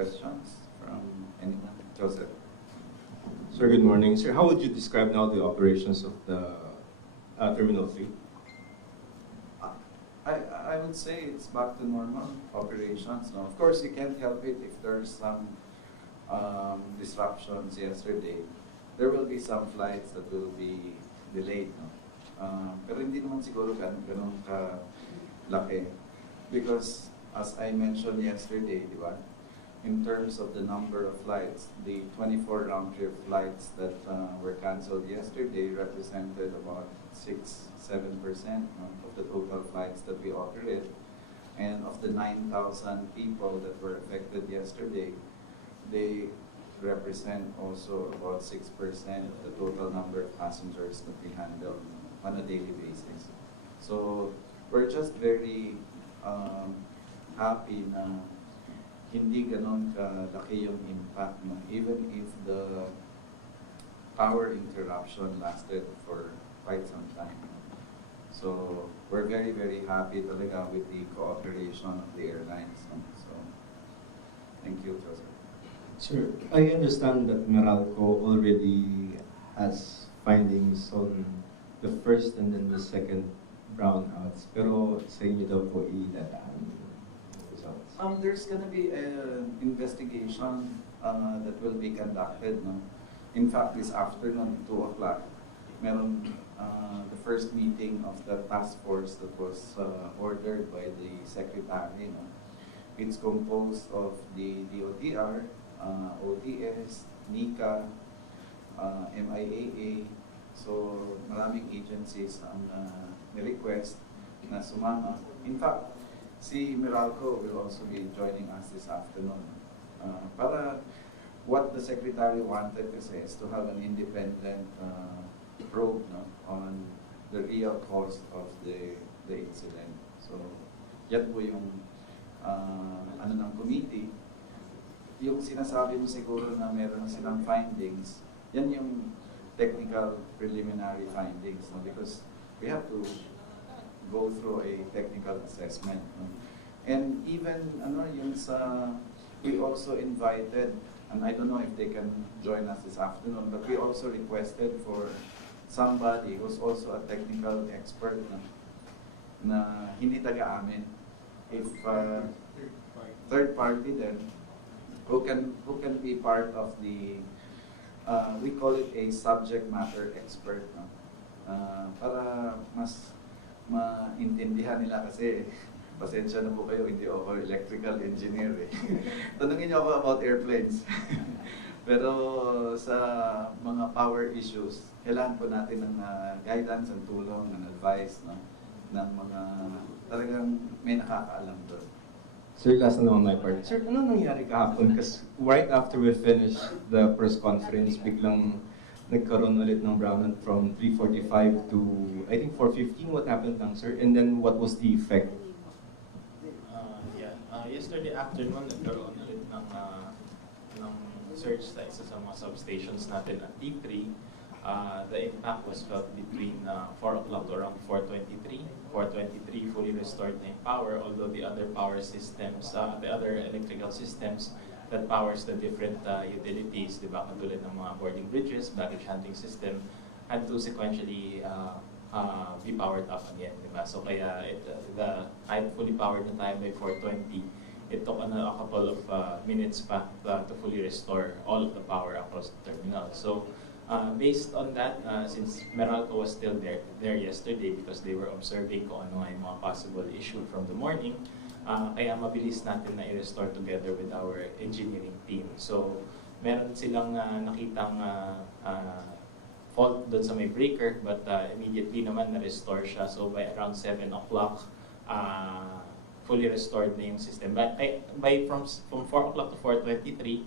questions from anyone? Joseph. Sir, good morning. Sir, how would you describe now the operations of the Terminal 3? I would say it's back to normal operations. No? Of course, you can't help it if there's some disruptions yesterday. There will be some flights that will be delayed. No? Pero hindi naman siguro ganun ka-laki. Because as I mentioned yesterday, di ba? In terms of the number of flights, the 24 round-trip flights that were canceled yesterday represented about 6-7% of the total flights that we operate. And of the 9,000 people that were affected yesterday, they represent also about 6% of the total number of passengers that we handle on a daily basis. So we're just very happy na hindi ganon kalaki yung impact, no? Even if the power interruption lasted for quite some time. So we're very, very happy talaga with the cooperation of the airlines. No? So thank you, Cesar. Sir, I understand that Meralco already has findings on the first and then the second brownouts. Pero sa inyo daw po idadaan. There's going to be an investigation that will be conducted. No? In fact, this afternoon, 2 o'clock, meron the first meeting of the task force that was ordered by the Secretary. No? It's composed of the DOTR, ODS, NICA, MIAA. So maraming agencies ang request na sumama. In fact, si Meralco will also be joining us this afternoon. Para what the Secretary wanted kasi is to have an independent probe, no, on the real cause of the incident. So, yan po yung ano ng committee. Yung sinasabi mo siguro na meron silang findings, yan yung technical preliminary findings, no? Because we have to go through a technical assessment. No? And even yung sa, we also invited, and I don't know if they can join us this afternoon, but we also requested for somebody who's also a technical expert na hindi taga-amin. If third party then, who can be part of the, we call it a subject matter expert. No? Para mas maintindihan nila kasi, pasensya na po kayo, hindi ako electrical engineer eh. Tanungin niyo ako about airplanes. Pero sa mga power issues, kailangan po natin ng guidance and tulong, ng advice, no? Ng mga talagang may nakakaalam doon. Sir, last na naman my part. Sir, ano nangyari kahapon? Kasi right after we finished the press conference, biglang nagkaroon ulit ng brownout from 3:45 to, I think, 4:15. What happened lang, sir? And then, what was the effect? Yesterday afternoon, nagkaroon ulit ng surge sa isa sa mga substations natin at T3. The impact was felt between 4 o'clock to around 4:23. 4:23 fully restored na yung power, although the other power systems, the other electrical systems that powers the different utilities, di ba, katulad ng mga boarding bridges, baggage handling system, had to sequentially be powered up again, di ba? So kaya I fully powered na tayo by 4:20. It took a couple of minutes pa to fully restore all of the power across the terminal. So based on that, since Meralco was still there yesterday because they were observing kung ano ay mga possible issue from the morning, kaya mabilis natin na i-restore together with our engineering team. So meron silang nakitang fault doon sa may breaker, but immediately naman na-restore siya. So by around 7 o'clock, fully restored na yung system. But from 4 o'clock to 4:23,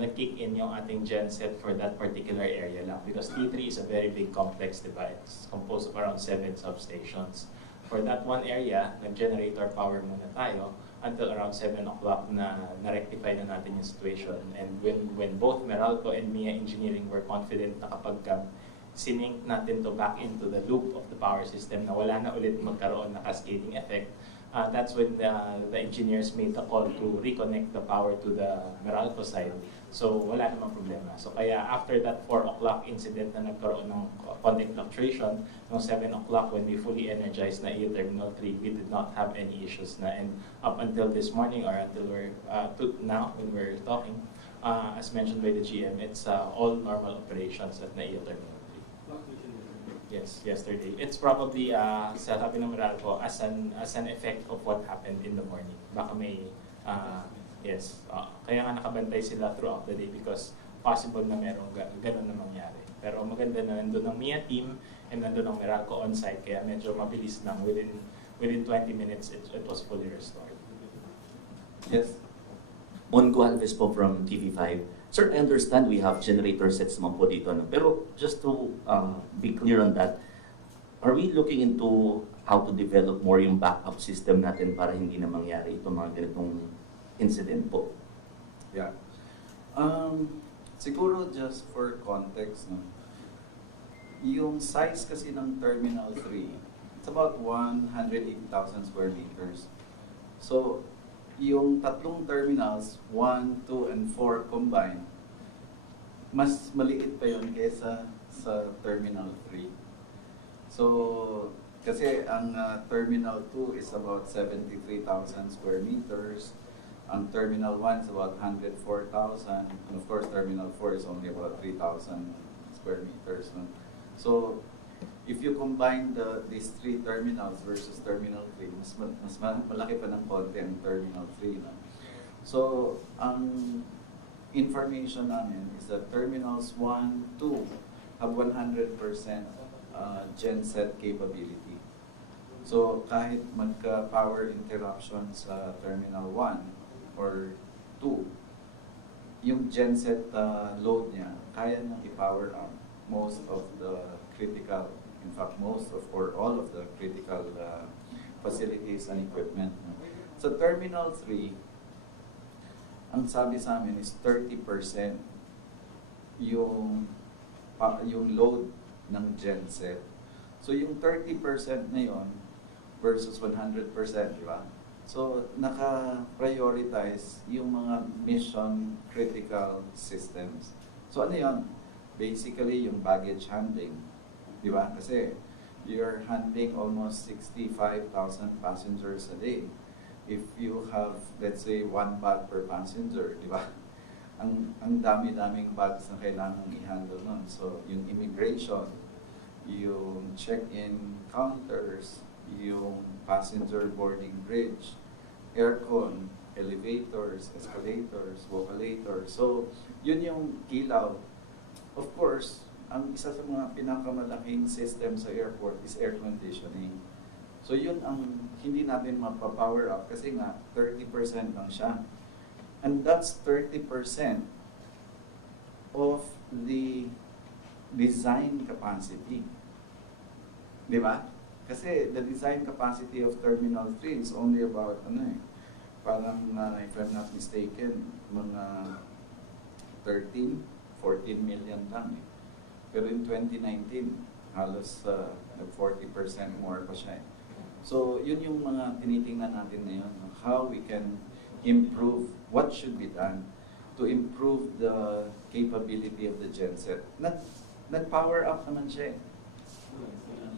nag-kick in yung ating genset for that particular area lang. Because T3 is a very big complex device. It's composed of around 7 substations. For that one area, nag-generator power muna tayo until around 7 o'clock na na-rectify na natin yung situation. And when both Meralco and MIAA Engineering were confident na kapag sinink natin to back into the loop of the power system na wala na ulit magkaroon na cascading effect, That's when the engineers made the call to reconnect the power to the Meralco side. So wala namang problema. So kaya after that 4 o'clock incident na nagkaroon ng konting fluctuation, noong 7 o'clock when we fully energized na EO Terminal 3, we did not have any issues na. And up until this morning or until now when we're talking, as mentioned by the GM, it's all normal operations at NAIA Terminal 3. Yes, yesterday. It's probably sa sabi ng Meralco as an effect of what happened in the morning. Baka may yes, kaya nga nakabantay sila throughout the day because possible na merong ganun na mangyari. Pero maganda na nandun ng MIAA team and nandun ng Meralco on-site kaya medyo mabilis lang. Within 20 minutes, it was fully restored. Yes. Mongo Alves po from TV5. Sir, I understand we have generator sets naman po dito. No? Pero just to be clear on that, are we looking into how to develop more yung backup system natin para hindi na mangyari itong mga ganitong incident po? Yeah. Siguro just for context, no? Yung size kasi ng Terminal 3, it's about 180,000 square meters. So, yung tatlong terminals, 1, 2, and 4 combined, mas maliit pa yun kesa sa Terminal 3. So, kasi ang Terminal 2 is about 73,000 square meters. Ang Terminal 1 is about 104,000. And of course, Terminal 4 is only about 3,000 square meters. No? So, if you combine these 3 terminals versus Terminal 3, mas malaki pa ng konti ang Terminal 3. No? So, ang information namin is that Terminals 1, 2 have 100% genset capability. So, kahit magka-power interruption sa Terminal 1 or 2, yung genset load niya, kaya nang i-power up most of the critical, in fact, most of or all of the critical facilities and equipment. Sa Terminal 3, ang sabi sa amin is 30% yung load ng genset. So yung 30% na yon versus 100%, di ba? So naka-prioritize yung mga mission critical systems. So ano yun? Basically yung baggage handling. Di ba? Kasi you're handling almost 65,000 passengers a day. If you have, let's say, 1 bag per passenger, di ba? Ang dami-daming bags na kailangan i-handle nun. So, yung immigration, yung check-in counters, yung passenger boarding bridge, aircon, elevators, escalators, walkalators. So, yun yung kilaw. Of course, ang isa sa mga pinakamalaking system sa airport is air conditioning. So yun ang hindi natin mapa-power up kasi nga 30% lang siya. And that's 30% of the design capacity. Di ba? Kasi the design capacity of Terminal 3 is only about, parang if I'm not mistaken, mga 13, 14 million lang eh. Pero in 2019, halos 40% more pa siya. So, yun yung mga tinitingnan natin ngayon. How we can improve, what should be done to improve the capability of the genset. Nag-power up naman siya eh.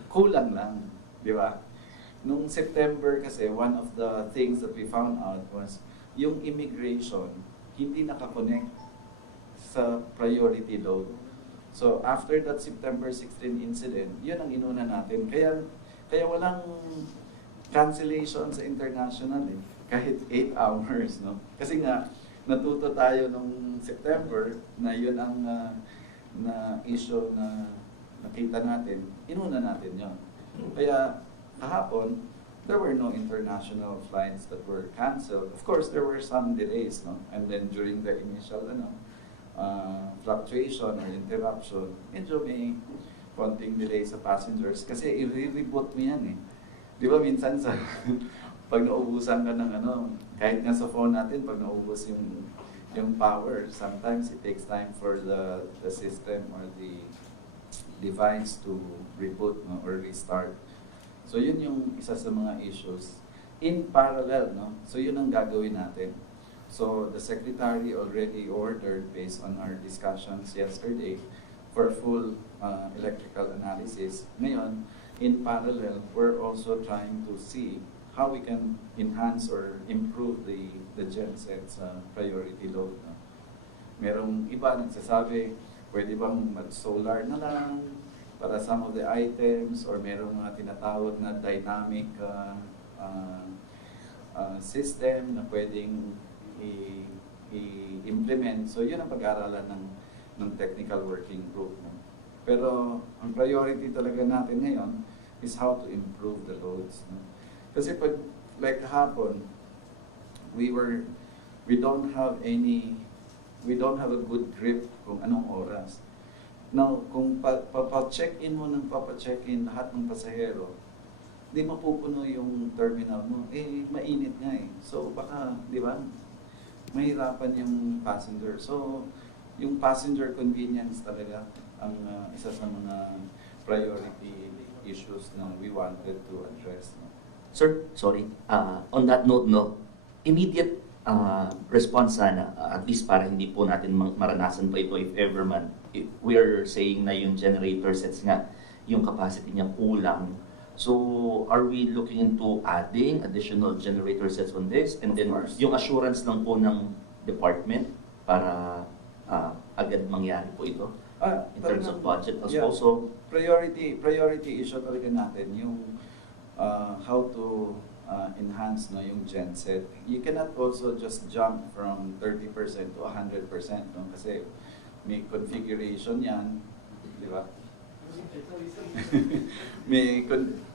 Kulang lang, di ba? Nung September kasi, one of the things that we found out was yung immigration hindi nakakonect sa priority load. So, after that September 16 incident, yun ang inuna natin. Kaya walang cancellation sa international eh. Kahit 8 hours, no? Kasi nga, natuto tayo nung September na yun ang na issue na nakita natin, inuna natin yun. Kaya kahapon, there were no international flights that were canceled. Of course, there were some delays, no? And then during the initial fluctuation or interruption, medyo may konting delay sa passengers kasi i-reboot mo yan eh. Di ba minsan sa pag naubusan ka ng kahit nga sa phone natin, pag naubos yung power, sometimes it takes time for the system or the device to reboot or restart. So yun yung isa sa mga issues. in parallel, no? So yun ang gagawin natin. So the Secretary already ordered, based on our discussions yesterday, for full electrical analysis. Ngayon, in parallel, we're also trying to see how we can enhance or improve the gensets priority load. No? Merong iba nagsasabi, pwede bang mag-solar na lang para some of the items, or merong mga tinatawag na dynamic system na pwedeng i-implement. So yun ang pag-aaralan ng technical working group. No? Pero ang priority talaga natin ngayon is how to improve the loads. No? Kasi pag, like kahapon, we don't have a good grip kung anong oras. Now, kung papacheck-in mo ng papacheck-in lahat ng pasahero, di mapupuno yung terminal mo. Eh, mainit nga eh. So, baka, di ba, mahirapan yung passenger. So, yung passenger convenience talaga ang isa sa mga priority issues na we wanted to address. No? Sir, sorry. On that note, no, immediate response sana, at least para hindi po natin maranasan pa ito if ever man. If we are saying na yung generator sets nga, yung capacity niya kulang. So, are we looking into adding additional generator sets on this? And then, yung assurance lang po ng department para agad mangyari po ito? In terms of budget as yeah, also? Priority issue talaga natin, yung how to enhance no, yung genset. You cannot also just jump from 30% to 100%. No? Kasi may configuration yan, di ba?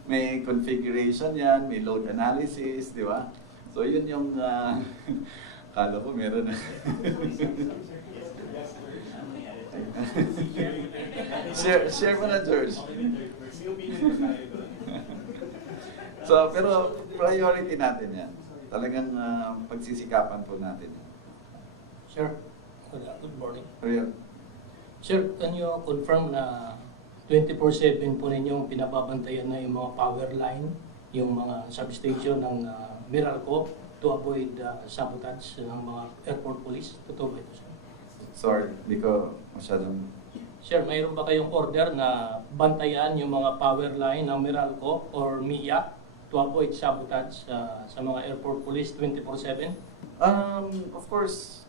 may configuration yan, may load analysis, di ba? So yun yung, kala ko meron na. share mo na, George. So, pero priority natin yan. Talagang pagsisikapan po natin yan. Sir, good morning. Real. Sir, can you confirm na 24/7 po ninyong pinababantayan na yung mga power line, yung mga substation ng Meralco to avoid sabotage ng mga airport police? Totoo ba ito, sir? Sorry, hindi ko masyadong... Sir, mayroon ba kayong order na bantayan yung mga power line ng Meralco or MIAA to avoid sabotage sa mga airport police 24/7? Of course,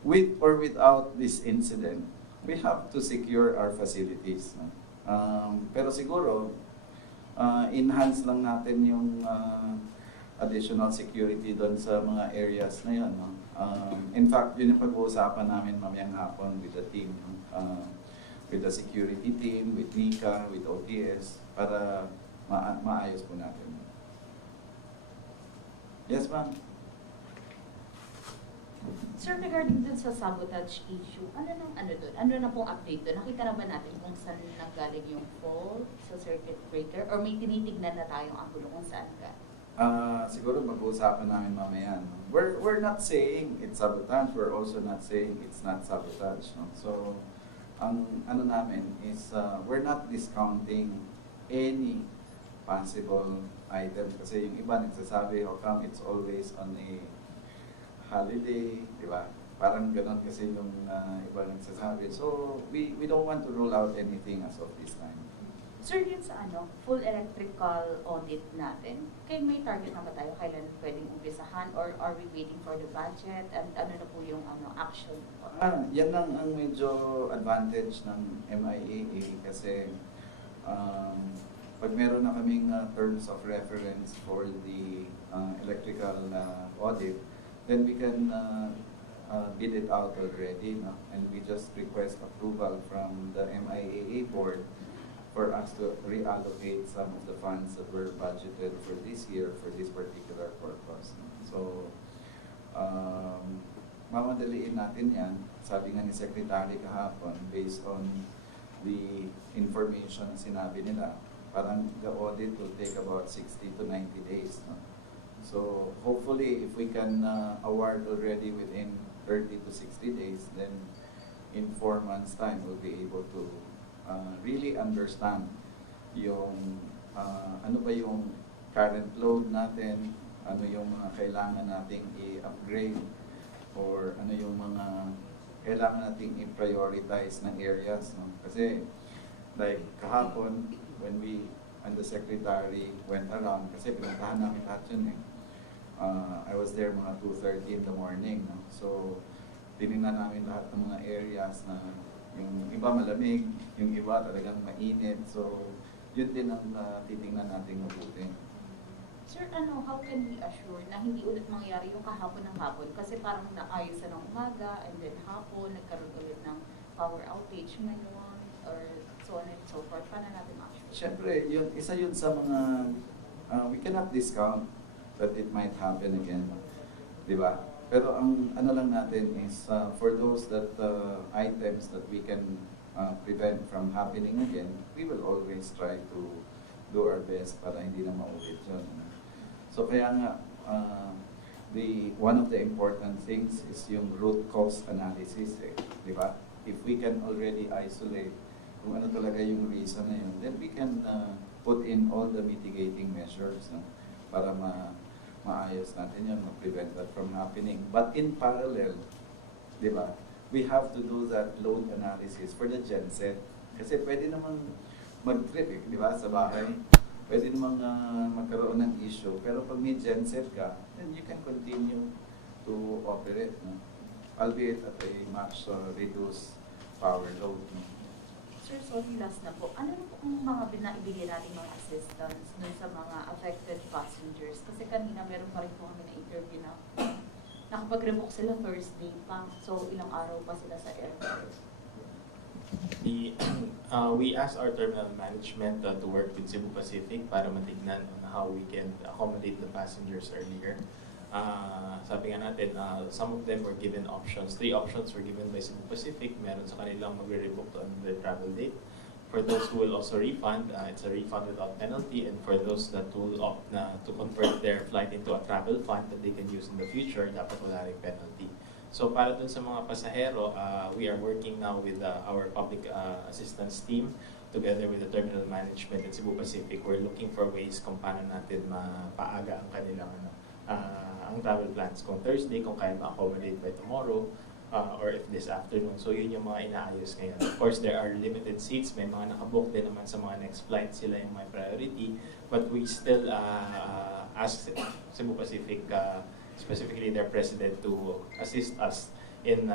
with or without this incident, we have to secure our facilities. No? Pero siguro, enhance lang natin yung additional security doon sa mga areas na yun. No? In fact, yun yung pag-uusapan namin mamayang hapon with the team. With the security team, with NICA, with OTS, para maayos po natin. Yes, ma'am? Sir, regarding dun sa sabotage issue, ano doon? Ano na pong update doon? Nakita na ba natin kung saan nanggaling yung fault sa circuit breaker? Or may tinitignan na tayong angulo kung saan ka? Siguro mag-uusapan namin mamaya. No? We're not saying it's sabotage. We're also not saying it's not sabotage. No? So, ang ano namin is we're not discounting any possible items. Kasi yung iba nagsasabi, how come it's always on a holiday, di ba? Parang ganon kasi yung iba nagsasabi. So, we don't want to rule out anything as of this time. Sir, yun sa full electrical audit natin, kaya may target na ba tayo? Kailan pwedeng umpisahan? Or are we waiting for the budget? And ano na po yung action? Yan lang ang medyo advantage ng MIAA kasi pag meron na kaming terms of reference for the electrical audit, then we can bid it out already, no? And we just request approval from the MIAA board for us to reallocate some of the funds that were budgeted for this year for this particular purpose. So, mamadaliin natin yan. Sabi nga ni Secretary kahapon, based on the information na sinabi nila, parang the audit will take about 60 to 90 days. No? So, hopefully, if we can award already within 30 to 60 days, then in 4 months' time, we'll be able to really understand yung ano ba yung current load natin, ano yung mga kailangan nating i-upgrade or ano yung mga kailangan nating i-prioritize ng areas. No? Kasi like kahapon, when the secretary went around, kasi pinuntahan namin lahat yun eh. I was there mga 2:30 in the morning. No? So, tinignan namin lahat ng mga areas na yung iba malamig, yung iba talagang mainit. So, yun din ang titingnan natin mabuti. Sir, how can we assure na hindi ulit mangyari yung kahapon ng hapon? Kasi parang naayos na ng umaga, and then hapon, nagkaroon ulit ng power outage ngayon, or so on and so forth. Paano natin ma-assure? Siyempre, yun, isa yun sa mga, we cannot discount that it might happen again. Di ba? Pero ang ano lang natin is, for those that items that we can prevent from happening again, we will always try to do our best para hindi na maulit yun. So kaya nga, one of the important things is yung root cause analysis, eh, di ba? If we can already isolate kung ano talaga yung reason na yun, then we can put in all the mitigating measures, no? Para maayos natin yun, ma-prevent that from happening. But in parallel, di ba, we have to do that load analysis for the genset. Kasi pwede namang mag-trip, eh, di ba, sa bahay. Pwede namang magkaroon ng issue. Pero pag may genset ka, then you can continue to operate, no? Albeit at a much reduced power load. No? Sir, sorry, last na po. Ano po ang mga binaibigay natin mga assistance dun sa mga affected passengers? Kasi kanina meron pa rin po kami na interview na nakapag-revoke sila Thursday pa. So, ilang araw pa sila sa airport. We asked our terminal management to work with Cebu Pacific para matignan on how we can accommodate the passengers earlier. Sabi nga natin, some of them were given options. 3 options were given by Cebu Pacific. Meron sa kanilang magre-revoke on their travel date. For those who will also refund, it's a refund without penalty. And for those that will opt na to convert their flight into a travel fund that they can use in the future, dapat wala ring penalty. So para dun sa mga pasahero, we are working now with our public assistance team together with the terminal management at Cebu Pacific. We're looking for ways kung paano natin mapaaga ang kanilang ang travel plans. Kung Thursday, kung kaya ma-accommodate by tomorrow, or if this afternoon. So yun yung mga inaayos ngayon. Of course, there are limited seats. May mga nakabook din naman sa mga next flight. Sila yung may priority. But we still ask Cebu Pacific, specifically their president, to assist us in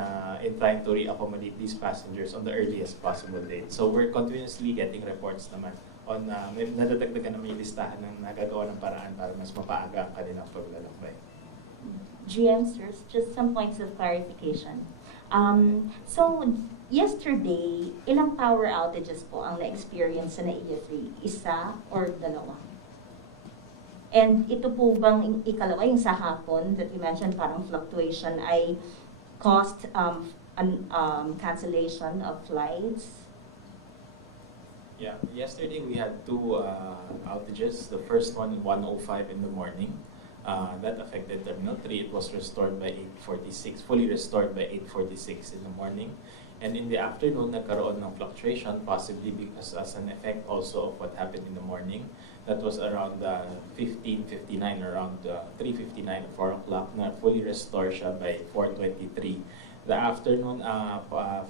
trying to re-accommodate these passengers on the earliest possible date. So we're continuously getting reports naman on nadadagdagan na may listahan ng nagagawa ng paraan para mas mapaaga ang kanilang paglalakbay. GM, sirs, just some points of clarification. So, yesterday, ilang power outages po ang na-experience sa NAIA 3? Isa or dalawa? And ito po bang ikalawa, yung sa hapon that you mentioned, parang fluctuation, ay caused cancellation of flights? Yeah, yesterday we had 2 outages. The first one, 1:05 in the morning. That affected Terminal 3. It was restored by 8:46, fully restored by 8:46 in the morning. And in the afternoon, nagkaroon ng fluctuation, possibly because as an effect also of what happened in the morning. That was around 15:59, around 3:59, 4 o'clock, na fully restored siya by 4:23. The afternoon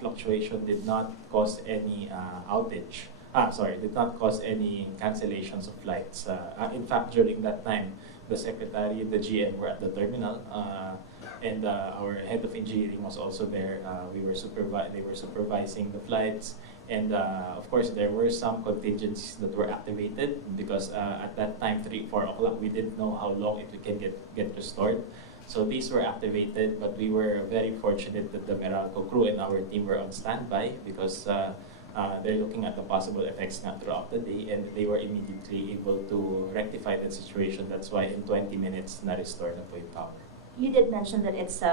fluctuation did not cause any outage. Did not cause any cancellations of flights. In fact, during that time, the secretary and the GM were at the terminal, and our head of engineering was also there. They were supervising the flights, and of course, there were some contingencies that were activated because at that time, 3-4 o'clock, we didn't know how long it can get restored. So these were activated, but we were very fortunate that the Meralco crew and our team were on standby because they're looking at the possible effects na throughout the day, and they were immediately able to rectify the situation. That's why in 20 minutes na-restore na po yung power. You did mention that it's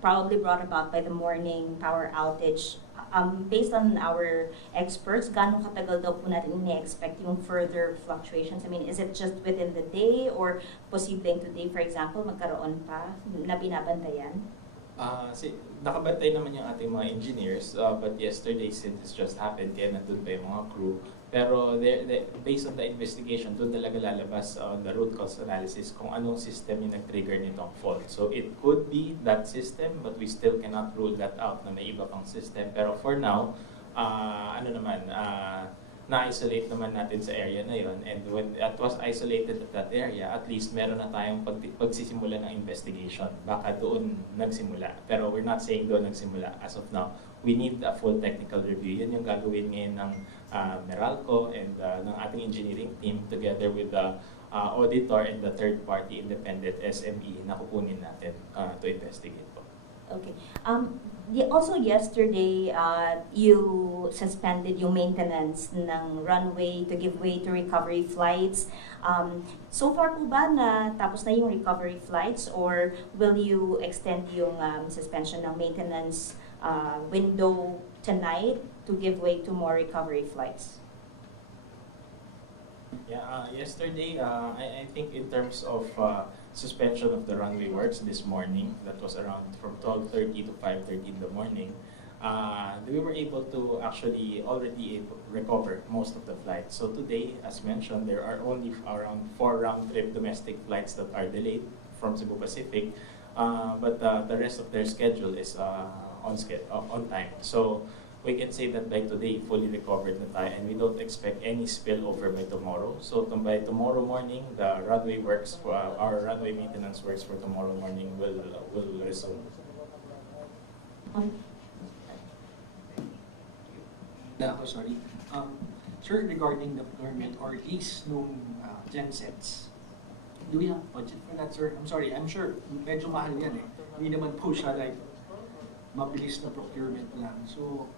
probably brought about by the morning power outage. Based on our experts, gaano katagal daw po natin ini-expect yung further fluctuations? I mean, is it just within the day or posibleng today, for example, magkaroon pa na binabantayan? Nakabantay naman yung ating mga engineers, but yesterday, since it just happened, kaya nandun pa yung mga crew, Pero based on the investigation, doon talaga lalabas on the root cause analysis kung anong system yung nag-trigger nitong fault. So it could be that system, but we still cannot rule that out na may iba pang system. Pero for now, na-isolate naman natin sa area na yon, and when it was isolated at that area, at least meron na tayong pagsisimula ng investigation. Baka doon nagsimula. Pero we're not saying doon nagsimula as of now. We need a full technical review. Yan yung gagawin ngayon ng Meralco and ng ating engineering team together with the auditor and the third-party independent SME na kukunin natin to investigate po. Okay. Also yesterday, you suspended yung maintenance ng runway to give way to recovery flights. So far po ba na tapos na yung recovery flights, or will you extend yung suspension ng maintenance window tonight to give way to more recovery flights? Yeah, yesterday, I think in terms of suspension of the runway works this morning, that was around from 12:30 to 5:30 in the morning, we were able to actually already recover most of the flights. So today, as mentioned, there are only around 4 round-trip domestic flights that are delayed from Cebu Pacific, but the rest of their schedule is on time. So we can say that by today, fully recovered na tayo, and we don't expect any spillover by tomorrow. So by tomorrow morning, the runway works, our runway maintenance works for tomorrow morning will resume. Sorry. Sir, regarding the procurement or lease nung gensets, do we have budget for that, sir? I'm sorry, I'm sure medyo mahal yan eh. Hindi naman po siya like mabilis na procurement lang. So,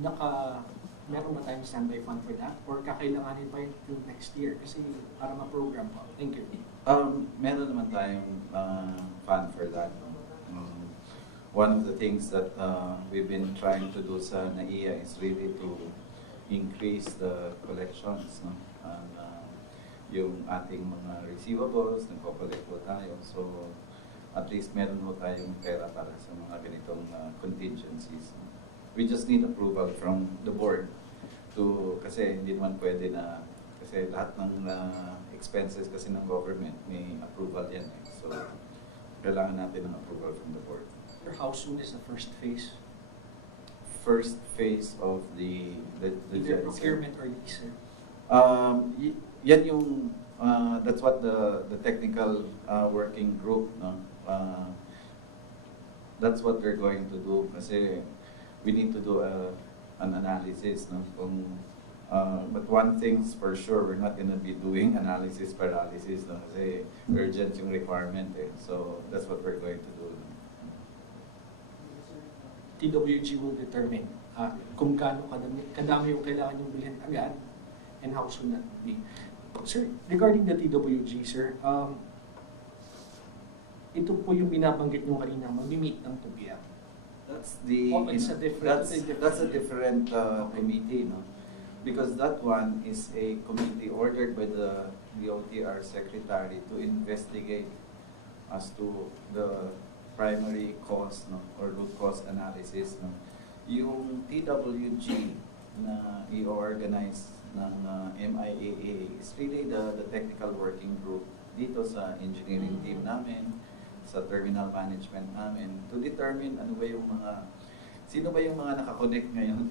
meron ba tayong standby fund for that? Or kakailanganin pa yung next year? Kasi para ma-program po. Thank you. Meron naman tayong fund for that. One of the things that we've been trying to do sa MIAA is really to increase the collections. No? And, yung ating mga receivables, nagpo-collect po tayo. So, at least meron mo tayong pera para sa mga ganitong contingencies. We just need approval from the board kasi hindi naman pwede na, kasi lahat ng expenses kasi ng government may approval yan eh. So, kailangan natin ng approval from the board. How soon is the first phase? First phase of the either procurement or lease, sir? Yan yung, that's what the technical working group, no? That's what we're going to do kasi we need to do an analysis, no? But one thing's for sure, we're not gonna be doing analysis paralysis, no? Kasi urgent yung requirement eh. So that's what we're going to do. TWG will determine kung gaano kadami yung kailangan yung bilhin agad and how soon that will be. Sir, regarding the TWG, sir, ito po yung binabanggit nyo kanina, mag-meet ng TUPIA. That's the it's a different, that's a different committee, no? Because that one is a committee ordered by the OTR secretary to investigate as to the primary cause, no, or root cause analysis, no. Yung TWG na i-organize ng MIAA is really the technical working group dito sa engineering team namin, sa terminal management namin, to determine ano ba yung sino ba yung mga nakakonect ngayon.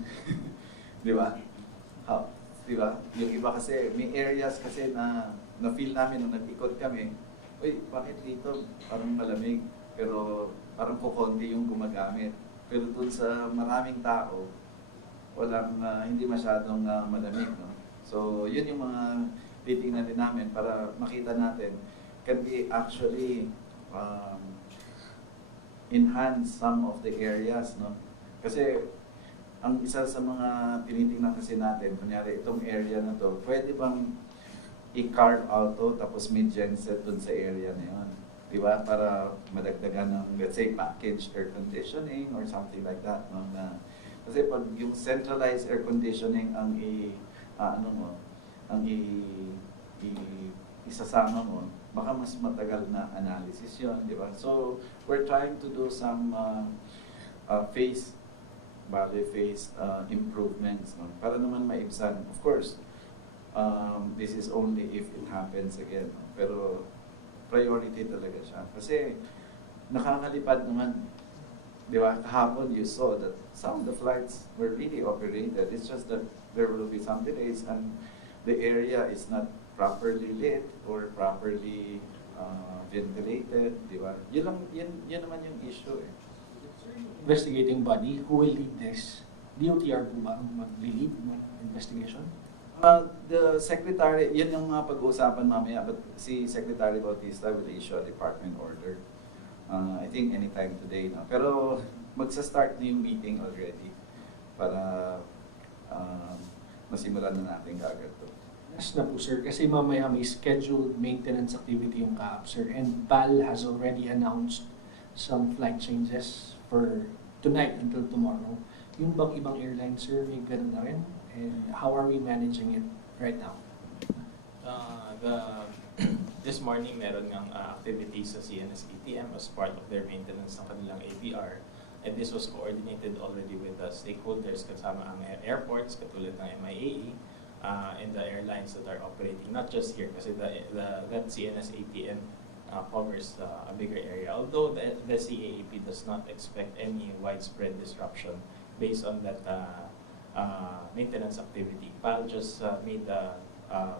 Di ba? Di ba? Yung iba kasi, may areas kasi na feel namin nung nag-ikot kami, uy, bakit dito parang malamig, pero parang kukonti yung gumagamit. Pero dun sa maraming tao, walang, hindi masyadong malamig. No? So, yun yung mga titingnan din namin para makita natin, can we actually enhance some of the areas, no? Kasi ang isa sa mga tinitingnan kasi natin, kunyari itong area na to, pwede bang i-carve out to tapos may genset dun sa area na yun, di ba? Para madagdagan ng, let's say, packaged air conditioning or something like that, no? Kasi pag yung centralized air conditioning ang isasama mo, baka mas matagal na analysis yun, di ba? So, we're trying to do some phase bali-phased improvements, no? Para naman maibsan. Of course, this is only if it happens again. No? Pero priority talaga siya. Kasi nakakalipad naman. Di ba? Kahapon you saw that some of the flights were really operated. It's just that there will be some delays and the area is not properly lit or properly ventilated. Di ba? Yun naman yung issue eh. Investigating body, who will lead this? DOTR po ba ang mag-lead ng investigation? The secretary, yun yung mga pag-uusapan mamaya, but si Secretary Bautista will issue a department order. I think anytime today. No? Pero magsa-start na yung meeting already para masimulan na natin kagad to. Yes na po sir, kasi mamaya may scheduled maintenance activity yung CAAP sir, and PAL has already announced some flight changes for tonight until tomorrow. Yung bang ibang airline sir, may ganun na rin? And how are we managing it right now? This morning, meron ng activities sa CNS-ATM as part of their maintenance ng kanilang APR. And this was coordinated already with the stakeholders kasama ang airports, katulad ng MIAA, and the airlines that are operating, not just here, kasi that CNS-ATM covers a bigger area. Although the CAAP does not expect any widespread disruption based on that maintenance activity. PAL just made the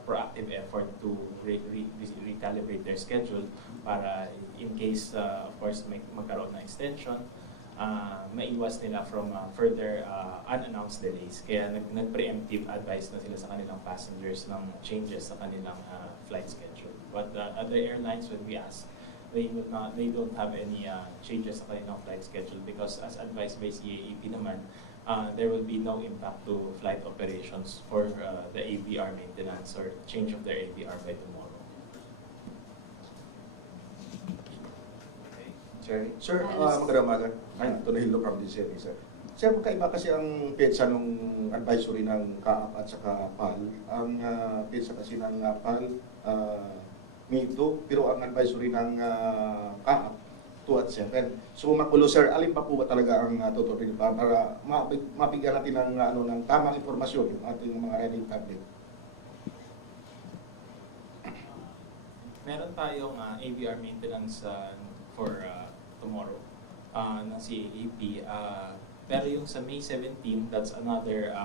proactive effort to recalibrate their schedule para in case, of course, magkaroon na extension, maiwas nila from further unannounced delays. Kaya nag-preemptive advice na sila sa kanilang passengers ng changes sa kanilang flight schedule. But other airlines, when we ask, they don't have any changes sa kanilang flight schedule because as advised by CAAP naman, there will be no impact to flight operations for the ABR maintenance or change of their ABR by tomorrow. Okay. Cherry? Sir, magandang umaga. I'm Tony Hildo from DCLE, sir. Sir, magkaiba kasi ang petsa ng advisory ng CAAP at saka PAL. Ang petsa kasi ng PAL, May 2, pero ang advisory ng CAAP, 2 at 7. So makulo sir, alin pa po ba talaga ang tuturin para mabigyan natin ng tamang informasyon yung ating mga riding public? Meron tayong ABR maintenance for tomorrow ng CAAP. Pero yung sa May 17, that's another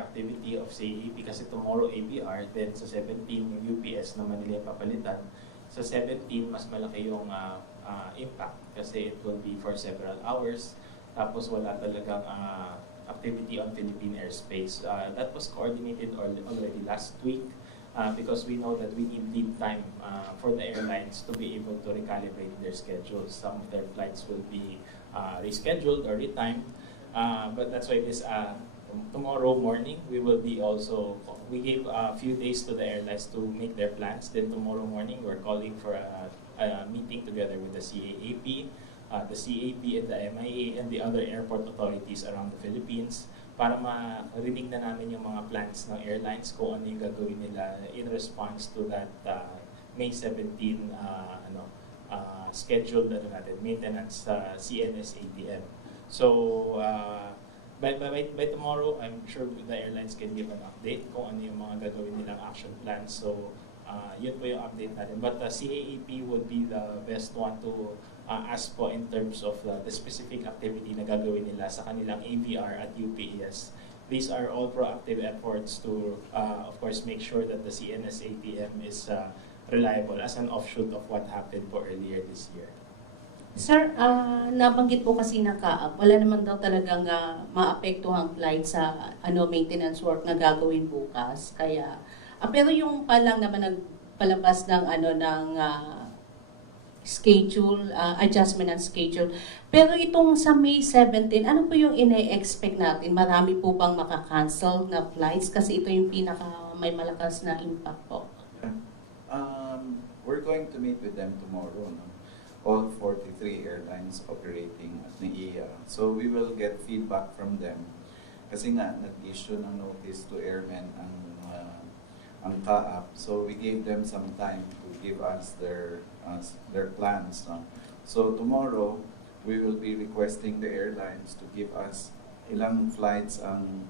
activity of CAAP kasi tomorrow ABR, then sa 17 yung UPS na Manila papalitan. Sa 17, mas malaki yung impact kasi it will be for several hours. Tapos wala talagang activity on Philippine airspace. That was coordinated already last week because we know that we need lead time for the airlines to be able to recalibrate their schedules. Some of their flights will be rescheduled or retimed. But that's why this tomorrow morning, we gave a few days to the airlines to make their plans. Then tomorrow morning, we're calling for a meeting together with the CAAP, the CAP and the MIAA and the other airport authorities around the Philippines para marinig na namin yung mga plans ng airlines kung ano yung gagawin nila in response to that May 17 scheduled maintenance sa CNS-ATM. So, by tomorrow, I'm sure the airlines can give an update kung ano yung mga gagawin nilang action plans. So, yun po yung update natin. But CAAP would be the best one to ask po in terms of the specific activity na gagawin nila sa kanilang AVR at UPS. These are all proactive efforts to, of course, make sure that the CNS-ATM is reliable as an offshoot of what happened po earlier this year. Sir, nabanggit po kasi ng CAAP, wala naman daw talagang maapektuhang flight sa maintenance work na gagawin bukas. Kaya, pero yung palang naman nagpalabas ng schedule, adjustment ng schedule. Pero itong sa May 17, ano po yung ine-expect natin? Marami po bang maka-cancel na flights? Kasi ito yung may malakas na impact po. We're going to meet with them tomorrow. No? All 43 airlines operating at MIAA. So we will get feedback from them. Kasi nga, nag-issue ng notice to airmen ang CAAP. So we gave them some time to give us their plans. No? So tomorrow, we will be requesting the airlines to give us ilang flights ang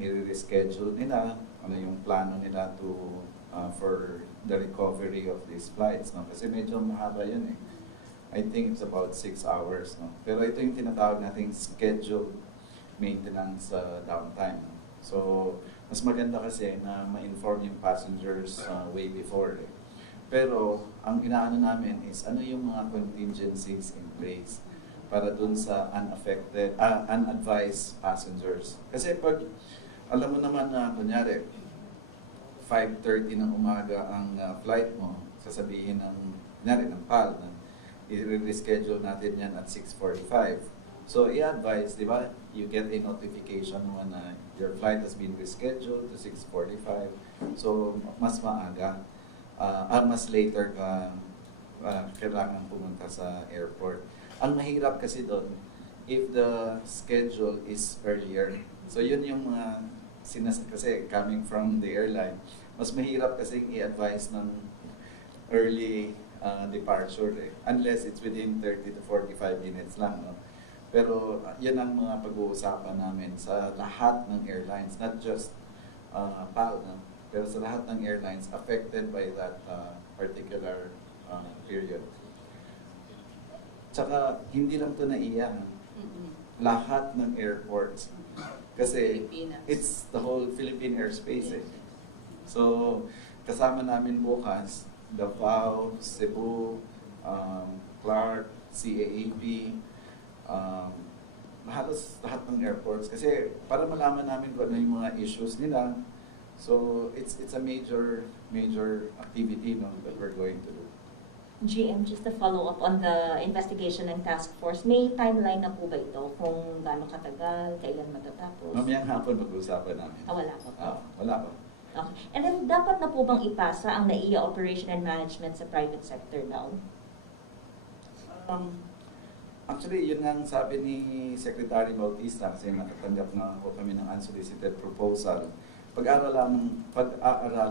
i-reschedule nila, ano yung plano nila to for the recovery of these flights, no? Kasi medyo mahaba yun eh. I think it's about 6 hours, no? Pero ito yung tinatawag nating scheduled maintenance downtime. No? So, mas maganda kasi na ma-inform yung passengers way before eh. Pero, ang inaano namin is ano yung mga contingencies in place para dun sa unadvised passengers. Kasi pag, alam mo naman na, kunyari, 5:30 ng umaga ang flight mo, sasabihin ng, kunyari, ng PAL, na i-reschedule natin yan at 6:45. So, i-advise, di ba? You get a notification when your flight has been rescheduled to 6:45. So, mas maaga. Mas later ka kailangan pumunta sa airport. Ang mahirap kasi doon, if the schedule is earlier. So yun yung mga kasi coming from the airline, mas mahirap kasi i-advise ng early departure eh, unless it's within 30 to 45 minutes lang. No? Pero yan ang mga pag-uusapan namin sa lahat ng airlines, not just PAL, no? Pero sa lahat ng airlines affected by that particular period. Tsaka, hindi lang ito naiya. Lahat ng airports. Kasi, it's the whole Philippine airspace eh. So, kasama namin bukas, Davao, Cebu, Clark, CAAP, halos lahat ng airports. Kasi, para malaman namin kung ano yung mga issues nila. So, it's a major activity, no, that we're going to do. GM, just to follow up on the investigation ng task force, may timeline na po ba ito? Kung gaano katagal, kailan matatapos? Mamayang hapon pag-uusapan namin. Wala pa po. Wala pa. Okay. And then, dapat na po bang ipasa ang NAIA operation and management sa private sector daw? Actually, yun nga ang sabi ni Secretary Bautista kasi nakatanggap na ako kami ng unsolicited proposal. Pag-aaralan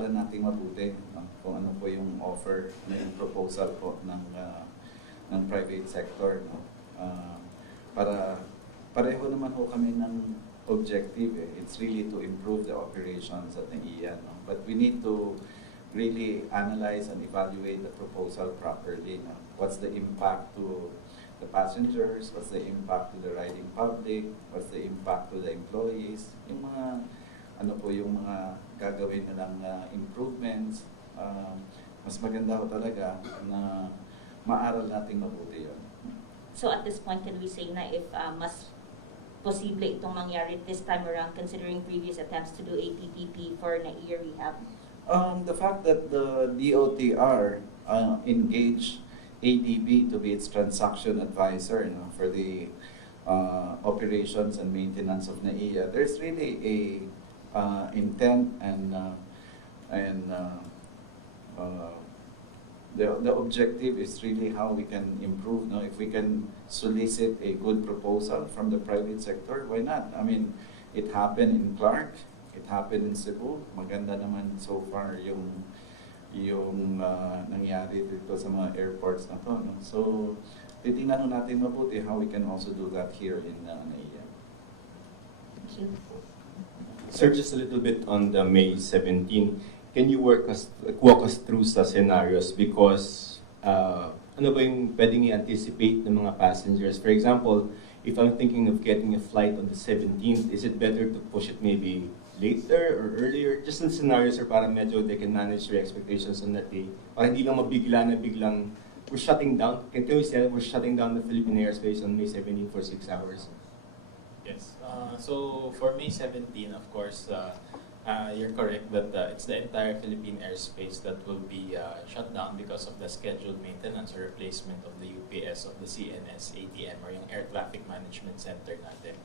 natin mabuti kung ano po yung offer na yung proposal po ng private sector. No? Para pareho naman po kami ng objective. Eh. It's really to improve the operations at NAIA. No? But we need to really analyze and evaluate the proposal properly. No? What's the impact to the passengers? What's the impact to the riding public? What's the impact to the employees? Yung mga ano po yung mga gagawin nilang improvements. Mas maganda ko talaga na maaral natin mabuti yun. So at this point, can we say na if mas posible itong mangyari this time around considering previous attempts to do ATPP for NAIA rehab? The fact that the DOTR engaged ADB to be its transaction advisor, you know, for the operations and maintenance of NAIA, there's really a intent and the objective is really how we can improve. No? If we can solicit a good proposal from the private sector, why not? I mean, it happened in Clark, it happened in Cebu. Maganda naman so far yung nangyari dito sa mga airports na to. No? So, titingnan natin mabuti how we can also do that here in NAIA. Thank you. Sir, just a little bit on the May 17. Can you walk us through sa scenarios? Because ano ba yung pwedeng i-anticipate ng mga passengers? For example, if I'm thinking of getting a flight on the 17th, is it better to push it maybe later or earlier? Just in scenarios or para medyo they can manage their expectations on that day. Para hindi lang mabigla na biglang we're shutting down. Can we say we're shutting down the Philippine airspace on May 17 for 6 hours? Yes. So for May 17, of course, you're correct that it's the entire Philippine airspace that will be shut down because of the scheduled maintenance or replacement of the UPS of the CNS ATM or yung Air Traffic Management Center natin.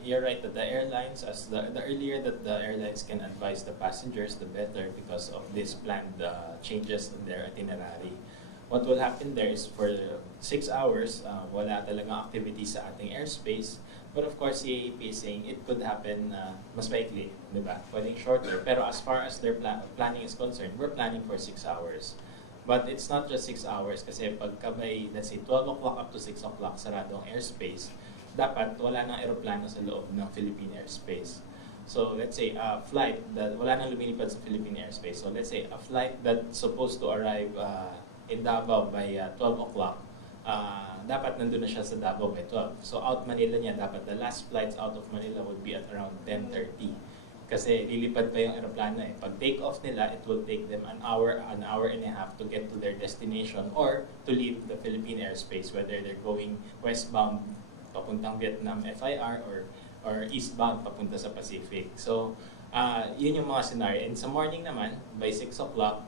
You're right that the airlines, the earlier that the airlines can advise the passengers, the better because of these planned changes in their itinerary. What will happen there is for 6 hours, wala talagang activity sa ating airspace. But of course, CAAP is saying it could happen mas maikli, di ba? Pwedeng shorter. Pero as far as their planning is concerned, we're planning for 6 hours. But it's not just 6 hours kasi pagka may, let's say, 12 o'clock up to 6 o'clock sarado ang airspace, dapat wala nang eroplano sa loob ng Philippine airspace. So let's say a flight that wala nang lumilipad sa Philippine airspace. So let's say a flight that's supposed to arrive in Davao by 12 o'clock, dapat nandun na siya sa Davao by 12. So out Manila niya, dapat the last flights out of Manila would be at around 10:30. Kasi lilipad pa yung aeroplano eh. Pag take off nila, it will take them an hour and a half to get to their destination or to leave the Philippine airspace, whether they're going westbound papuntang Vietnam FIR or eastbound papunta sa Pacific. So, yun yung mga scenario. And sa morning naman, by 6 o'clock,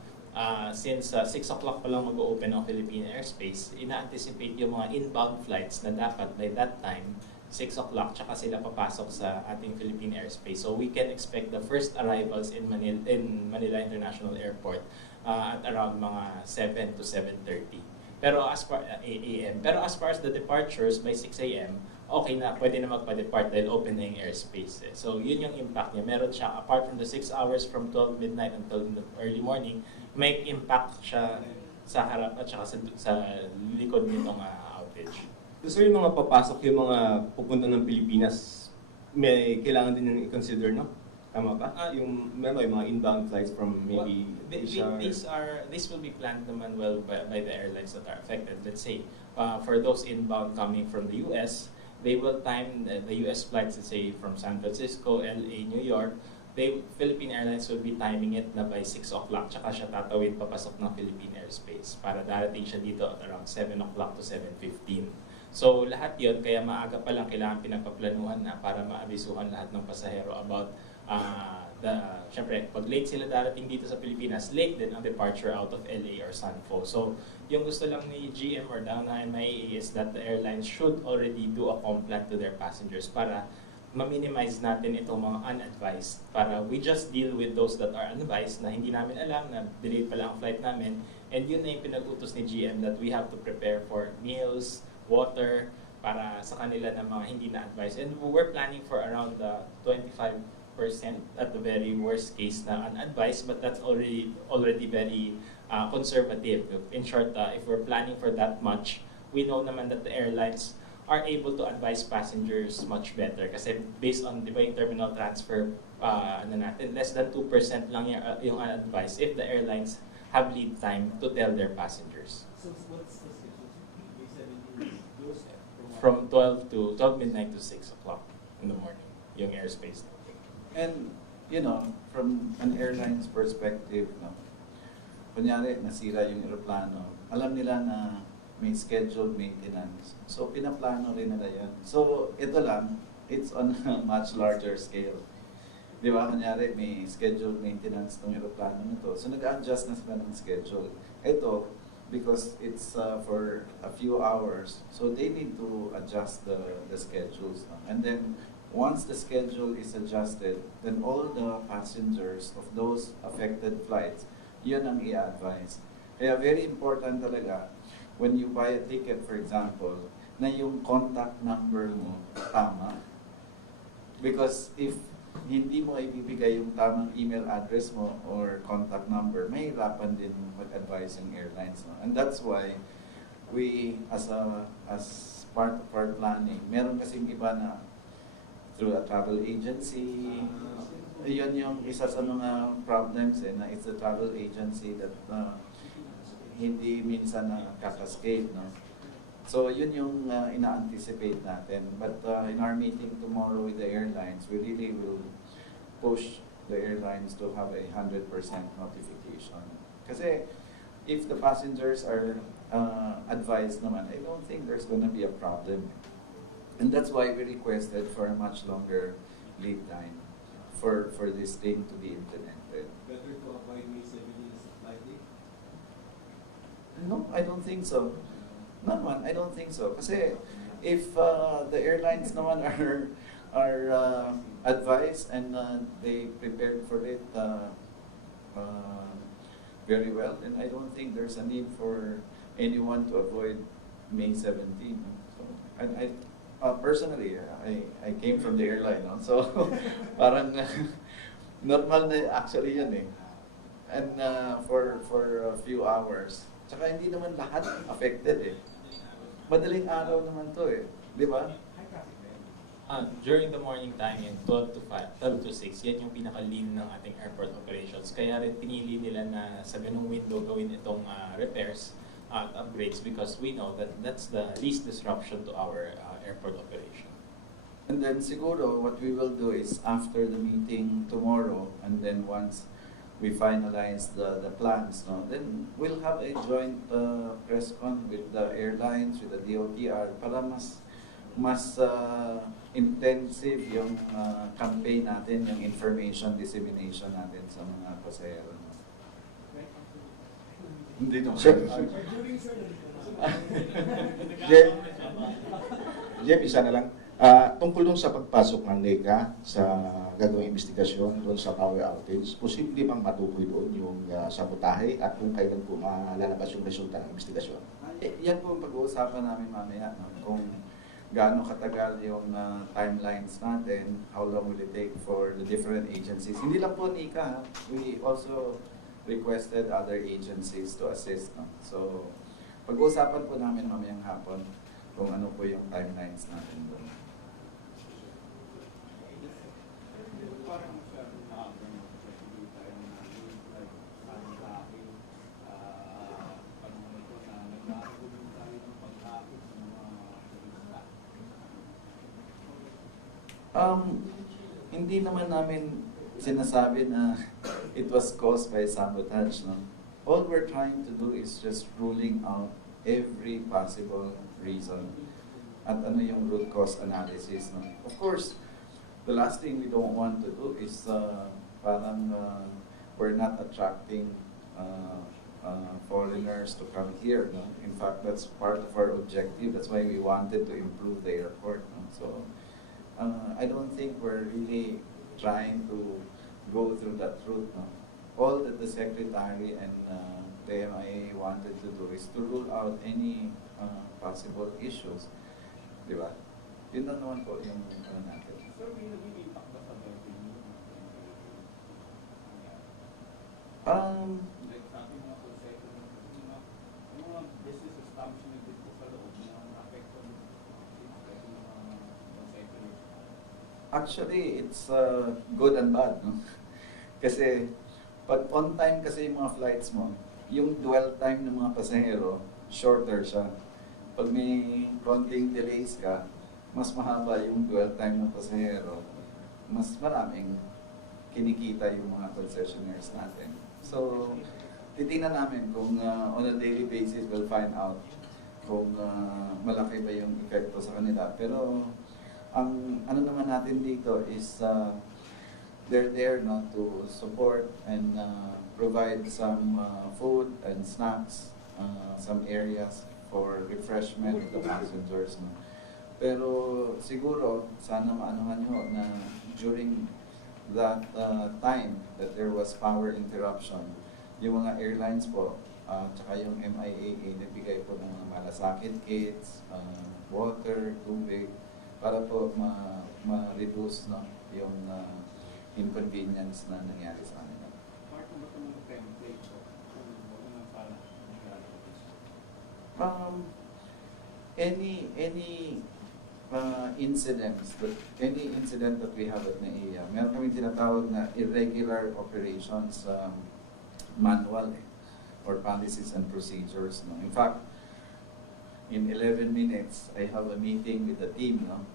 since 6 o'clock pa lang mag-open ang Philippine airspace, ina-anticipate yung mga inbound flights na dapat by that time, 6 o'clock, tsaka sila papasok sa ating Philippine airspace. So we can expect the first arrivals in Manila International Airport at around mga 7 to 7:30. Pero as far AM. Pero as far as the departures by 6 AM, okay na, pwede na magpa-depart dahil open na yung airspace. Eh. So yun yung impact niya. Meron siya, apart from the 6 hours from 12 midnight until the early morning, may impact siya sa harap at saka sa likod nitong outage. So yung mga papasok, yung mga pupunta ng Pilipinas, may kailangan din yung i-consider, no? Tama ba? Yung mga inbound flights from maybe Asia. This will be planned naman well by the airlines that are affected. Let's say, for those inbound coming from the US, they will time the US flights, let's say, from San Francisco, LA, New York. Philippine Airlines will be timing it na by 6 o'clock, tsaka siya tatawid papasok ng Philippine airspace para darating siya dito at around 7 o'clock to 7:15. So lahat yon kaya maaga pa lang kailangan pinagpaplanuhan na para maabisuhan lahat ng pasahero about syempre, pag late sila darating dito sa Pilipinas, late din ang departure out of LA or Sanfo. So yung gusto lang ni GM or down na MIAA is that the airlines should already do a complant to their passengers para ma-minimize natin itong mga unadvised. Para we just deal with those that are unadvised na hindi namin alam na delayed pala ang flight namin. And yun na yung pinag-utos ni GM that we have to prepare for meals, water, para sa kanila na mga hindi na-advise. And we're planning for around 25% at the very worst case na unadvised, but that's already very conservative. In short, if we're planning for that much, we know naman that the airlines are able to advise passengers much better. Kasi based on, di ba, yung terminal transfer, less than 2% lang yung unadvised if the airlines have lead time to tell their passengers. So what's the From 12 midnight to 6 o'clock in the morning, yung airspace. And, from an airline's perspective, no, kunyari, nasira yung aeroplano, alam nila na may scheduled maintenance. So, pinaplano rin nila yan. So, ito lang, it's on a much larger scale. Di ba? Kunyari, may scheduled maintenance ng aeroplano nito. So, nag-adjust na sila ng schedule. Ito, because it's for a few hours, so they need to adjust the schedules. And then, once the schedule is adjusted, then all the passengers of those affected flights, yun ang i-advise. Kaya very important talaga, when you buy a ticket, for example, na yung contact number mo tama. Because if hindi mo ibibigay yung tamang email address mo or contact number, mahirapan din mag-advise yung airlines. No? And that's why we, as part of our planning, meron kasing iba na through a travel agency, yun yung isa sa mga problems na it's a travel agency that hindi minsan nakaka-escape. No? So yun yung ina-anticipate natin. But in our meeting tomorrow with the airlines, we really will push the airlines to have 100% notification. Kasi if the passengers are advised naman, I don't think there's going to be a problem. And that's why we requested for a much longer lead time for this thing to be implemented. Better to avoid May 17 slightly? No, I don't think so. Naman, I don't think so. Kasi if the airlines naman are advised and they prepared for it very well, then I don't think there's a need for anyone to avoid May 17. So, and I personally, I came from the airline, no? So parang normal na actually yan eh. And for a few hours. Tsaka hindi naman lahat affected eh. Madaling araw naman to eh. Di ba? During the morning time, yung 12 to 5, 12 to 6, yan yung pinaka-lean ng ating airport operations. Kaya rin pinili nila na sa ganung window gawin itong repairs at upgrades because we know that that's the least disruption to our airport operation. And then siguro what we will do is after the meeting tomorrow, and then once we finalize the plans, no, then we'll have a joint press con with the airlines, with the DOTR, para mas intensive yung campaign natin, yung information dissemination natin sa mga pasahero. Hindi naman. Sir, Jeff, isa na lang. Tungkol dun sa pagpasok ng NECA sa gagawing investigasyon doon sa power outage, posible bang matukoy doon yung sabotahe at kung kailan po malalabas yung resulta ng investigasyon? Yan po ang pag-uusapan namin mamaya, no? Kung gaano katagal yung timelines natin, how long will it take for the different agencies. Hindi lang po NICA, we also requested other agencies to assist. No? So, pag-uusapan po namin mamayang hapon kung ano po yung timelines natin doon. Hindi naman namin sinasabi na it was caused by sabotage. No? All we're trying to do is just ruling out every possible reason at ano yung root cause analysis. No? Of course, the last thing we don't want to do is parang we're not attracting foreigners to come here. No? In fact, that's part of our objective. That's why we wanted to improve the airport. No? So, I don't think we're really trying to go through that route. No? All that the Secretary and the MIAA wanted to do is to rule out any possible issues. Di ba? Yun na naman po yung natin. Sir, may naging impact ba sa revenue? Like sabi mga concession, yung mga business establishment dito sa loob, yung apekto ng mga concession. Actually, it's good and bad. No? Kasi pag on time kasi yung mga flights mo, yung dwell time ng mga pasahero, shorter siya. Pag may konting delays ka, mas mahaba yung dwell time ng pasahero, mas maraming kinikita yung mga concessionaires natin. So, titingnan namin kung on a daily basis we'll find out kung malaki ba yung epekto sa kanila. Pero ang ano naman natin dito is they're there no, to support and provide some food and snacks, some areas for refreshment of the passengers. No. Pero siguro, sana maanuhan nyo na during that time that there was power interruption, yung mga airlines po, tsaka yung MIAA, nagbigay po ng mga malasakit kits, water, tubig, para po ma-reduce no, yung inconvenience na nangyari sa kanila. Any incident that we have at MIAA, meron kami tinatawag na irregular operations manual or policies and procedures. No? In fact, in 11 minutes, I have a meeting with the team. No?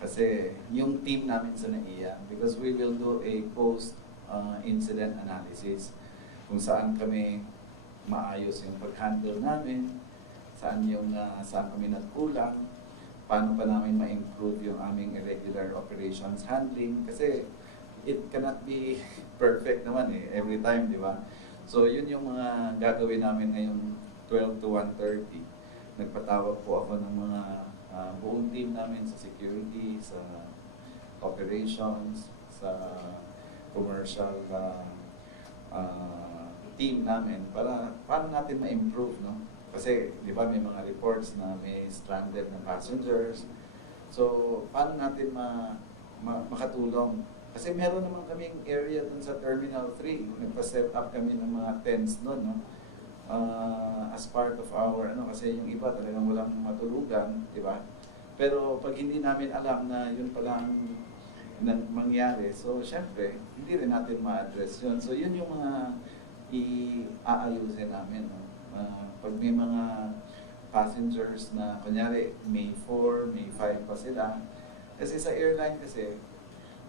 Kasi yung team namin sa NAIA, because we will do a post-incident analysis kung saan kami maayos yung pag-handle namin, saan kami nagkulang, paano pa namin ma-improve yung aming irregular operations handling. Kasi it cannot be perfect naman every time, di ba? So yun yung mga gagawin namin ngayong 12 to 1:30. Nagpatawag po ako ng mga buong team namin sa security, sa operations, sa commercial team namin para paano natin ma-improve, no? Kasi di ba may mga reports na may stranded na passengers. So paano natin makatulong? Kasi meron naman kaming area dun sa Terminal 3. Nagpa-set up kami ng mga tents doon, no? As part of our, kasi yung iba talagang walang matulugan, di ba? Pero pag hindi namin alam na yun pala ang mangyari, so syempre, hindi rin natin ma-address yun. So yun yung mga i-aayusin namin. No? Pag may mga passengers na, kunyari, May 4, May 5 pa sila. Kasi sa airline kasi,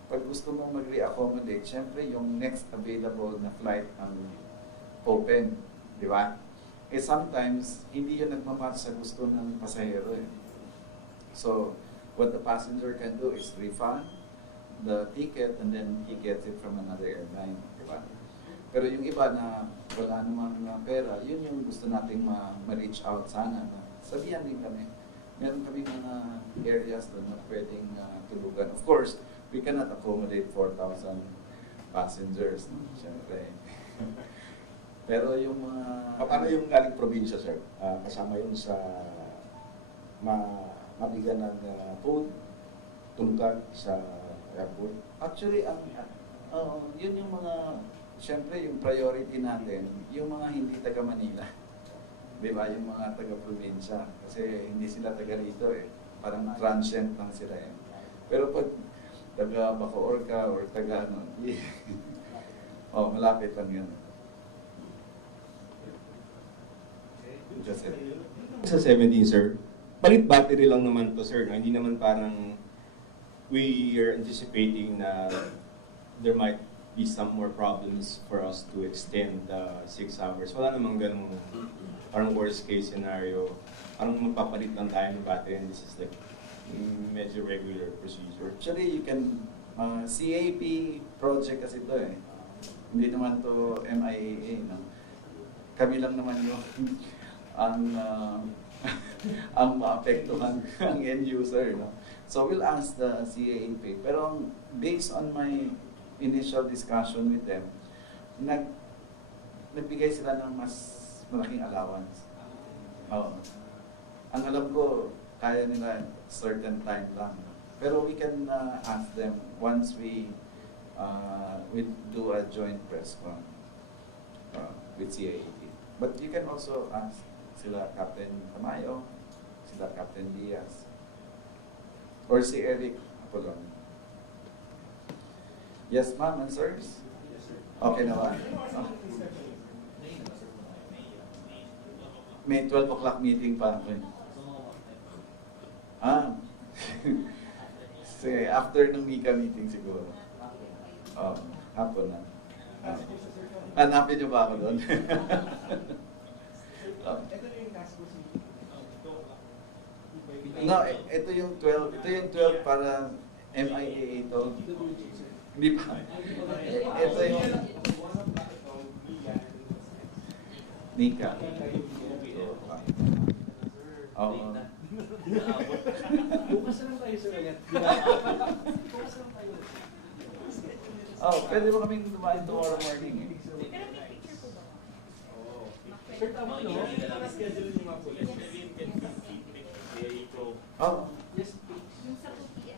pag gusto mong mag-re-accommodate, syempre yung next available na flight ang open. Di ba? Eh sometimes, hindi yun nagmamatch sa gusto ng pasahero eh. So, what the passenger can do is refund the ticket and then he gets it from another airline. Di ba? Pero yung iba na wala namang pera, yun yung gusto nating ma-reach out sana. Na sabihan din kami. Meron kami mga areas doon na pwedeng tulugan. Of course, we cannot accommodate 4,000 passengers. No? Siyempre. Pero yung mga... Paano yung galing probinsya, sir? Kasama yun sa mabigyan ng food, tulugan sa airport? Actually, yun yung mga... Siyempre, yung priority natin, yung mga hindi taga Manila. Di ba? Yung mga taga probinsya. Kasi hindi sila taga rito eh. Parang transient lang sila eh. Pero pag taga Bacoor ka or taga ano, malapit lang yun. Just it. Sa 17, sir, palit battery lang naman to, sir. No? Hindi naman parang we are anticipating na there might be some more problems for us to extend the 6 hours. Wala namang ganung parang worst case scenario. Parang magpapalit lang tayo ng battery and this is like medyo regular procedure. Actually, you can, CAP project kasi ito eh. Hindi naman to MIAA. No? Kami lang naman yung ang maapektuhan ang end user. No? So we'll ask the CAP. Pero based on my initial discussion with them, nagbigay sila ng mas malaking allowance. Ang alam ko, kaya nila certain time lang. Pero we can ask them once we do a joint press con with CAAT. But you can also ask sila Captain Tamayo, sila Captain Diaz, or si Eric Apolon. Yes, ma'am and sirs? Okay naman. May 12 o'clock meeting pa ako. Sige, after ng Mika meeting siguro. Hapon na. Hanapin niyo ba ako doon? No, ito yung 12. Ito yung 12 para MIAA ito. Hindi pa. Ito yung Mika. Bukas lang tayo, sir. Pwede mo kaming dumaan tomorrow morning eh. Sir, tama no? Schedule niyo nga po. Yes, Yung sa 2 p.m.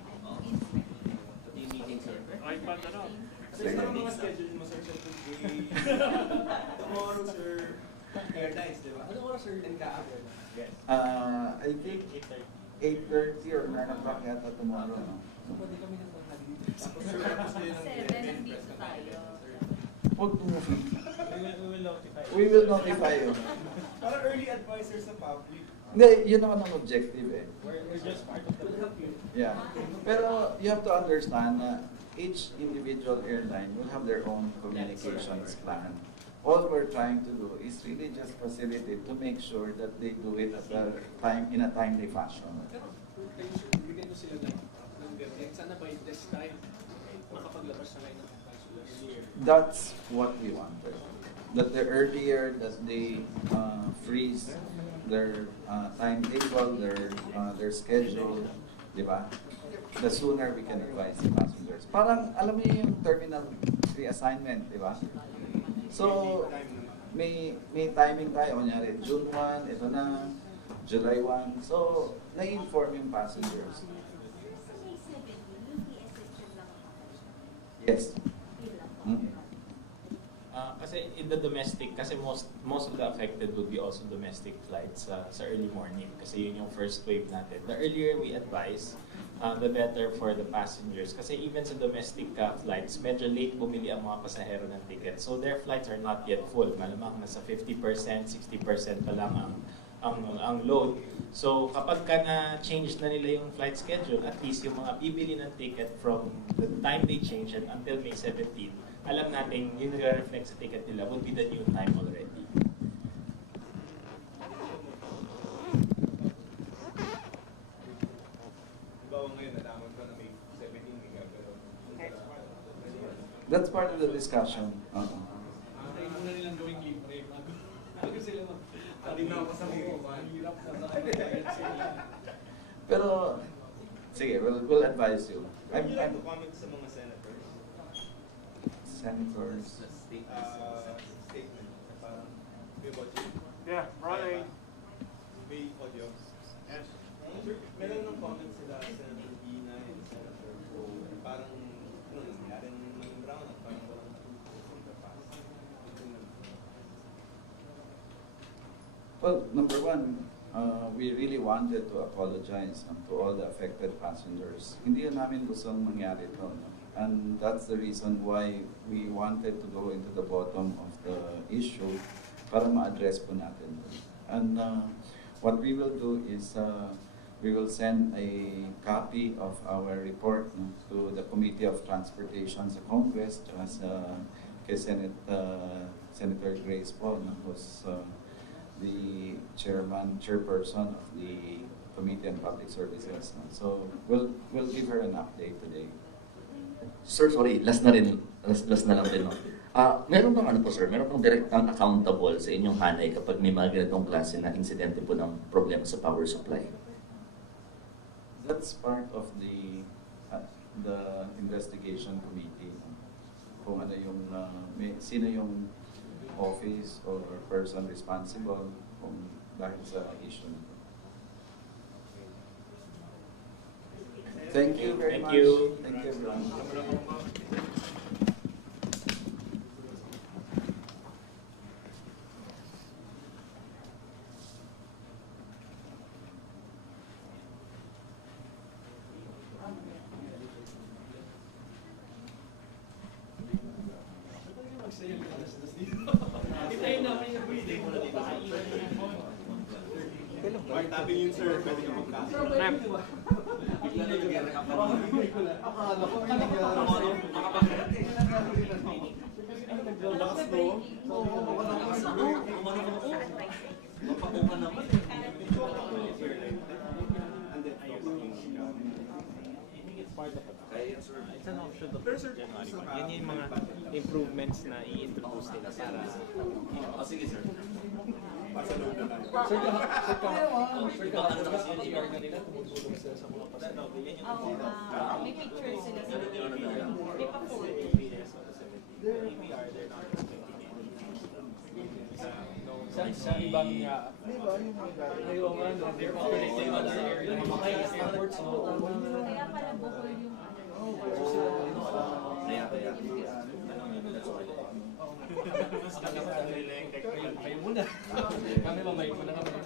meeting, sir. Okay, pa tanong. sir, tama mga schedule mo, sir, sa today. Tomorrow, sir. Airlines, di ba? Anong oras, sir? NKA? Yes. I think 8:30 or 9 o'clock yata tomorrow. No? So, pwede kami na tapos, sir, tapos na yun ang 7, nandito tayo. Huwag tumulong. We will notify. We will notify you. Para early advisor sa public. Hindi, yun naman ang objective eh. We're just part of the group. Yeah. Pero you have to understand na each individual airline will have their own communications plan. All we're trying to do is really just facilitate to make sure that they do it at a in a timely fashion. Pero, bigyan ko sila ng sana by this time, makapaglabas na kayo ng earlier. That's what we wanted. That the earlier that they freeze their timetable, their schedule, di ba? The sooner we can advise the passengers. Parang, alam mo yung terminal reassignment, di ba? So, may timing tayo. Kunyari, June 1, ito na, July 1. So, na-inform yung passengers. Yes. Kasi Kasi in the domestic, kasi most of the affected would be also domestic flights sa early morning. Kasi yun yung first wave natin. The earlier we advise, the better for the passengers. Kasi even sa domestic flights, medyo late bumili ang mga pasahero ng ticket. So their flights are not yet full. Malamang nasa 50%, 60% pa lang ang load. So kapag ka na-change na nila yung flight schedule, at least yung mga bibili ng ticket from the time they change it until May 17, alam natin yung nagre-reflect sa ticket nila would be the new time already. That's part of the discussion. Try muna nilang gawing libre. Bago sila hindi na ako sa hirap na Pero, sige, we'll advise you. I'm comment sa mga senators. Senators. Statement. Parang, may budget. Yeah, right. May audio. Yes. Sir, meron ng comment sila, Senator Ina and Senator Pro. Parang, ano nangyari ng brown at parang walang from the past. Well, number one, we really wanted to apologize to all the affected passengers. Hindi namin gustong mangyari ito. No? And that's the reason why we wanted to go into the bottom of the issue para ma-address po natin. And what we will do is we will send a copy of our report to the Committee of Transportation sa Congress as kay Senator Grace po, who's the chairperson of the Committee on Public Services. So we'll give her an update today. Sir, sorry, last na lang din. No? Meron bang meron bang direktang accountable sa inyong hanay kapag may mga ganitong klase na insidente po ng problema sa power supply? That's part of the investigation committee. Kung ano yung sino yung office or person responsible kung dahil sa issue na to. Thank you very much. Thank you everyone. Mark, tabi yun sir, pwede ka magkasa. Bigla na nagyari ka pa. Akala ko, lakas mo. Mapakuha naman eh. It's an option of January 1. Yan yung mga improvements na i-introduce nila para... Sige sir. Sir, ano na kasi yung ER na nila tumutulong sila sa mga pasahero? May pictures sila sa may pa-poll. Sa ibang ayaw nga, they're operating in other areas. Mga airports, Kaya pala bukol yung kayo muna. Kami mamay ko na kami.